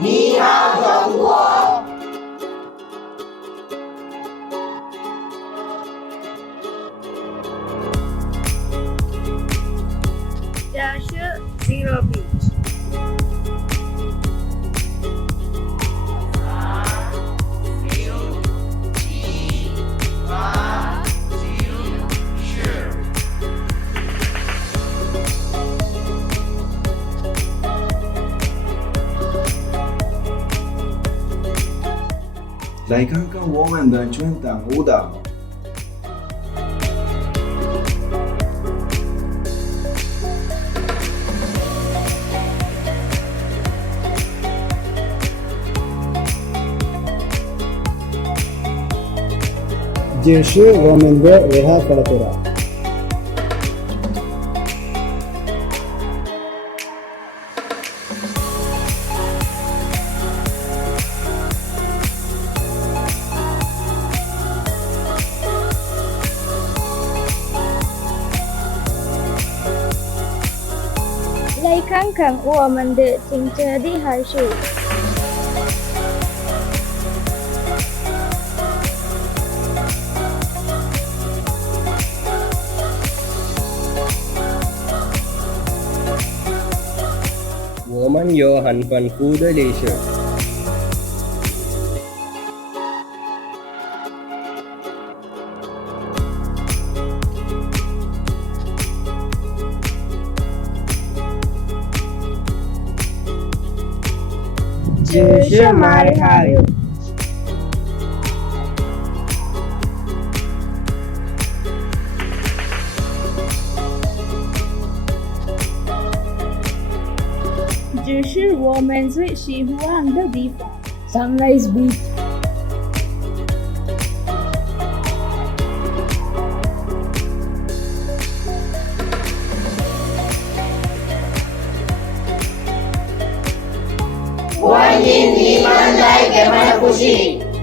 你好，中国。这是 Zero Beach。来看看我们的传统舞蹈。这是我们的文化 cultura。来看看我们的清澈的海水。我们有很丰富的历史。这是马里哈语。这是我们最喜欢的地方 ，Sunrise Beach。欢迎你们来Gemanafushi。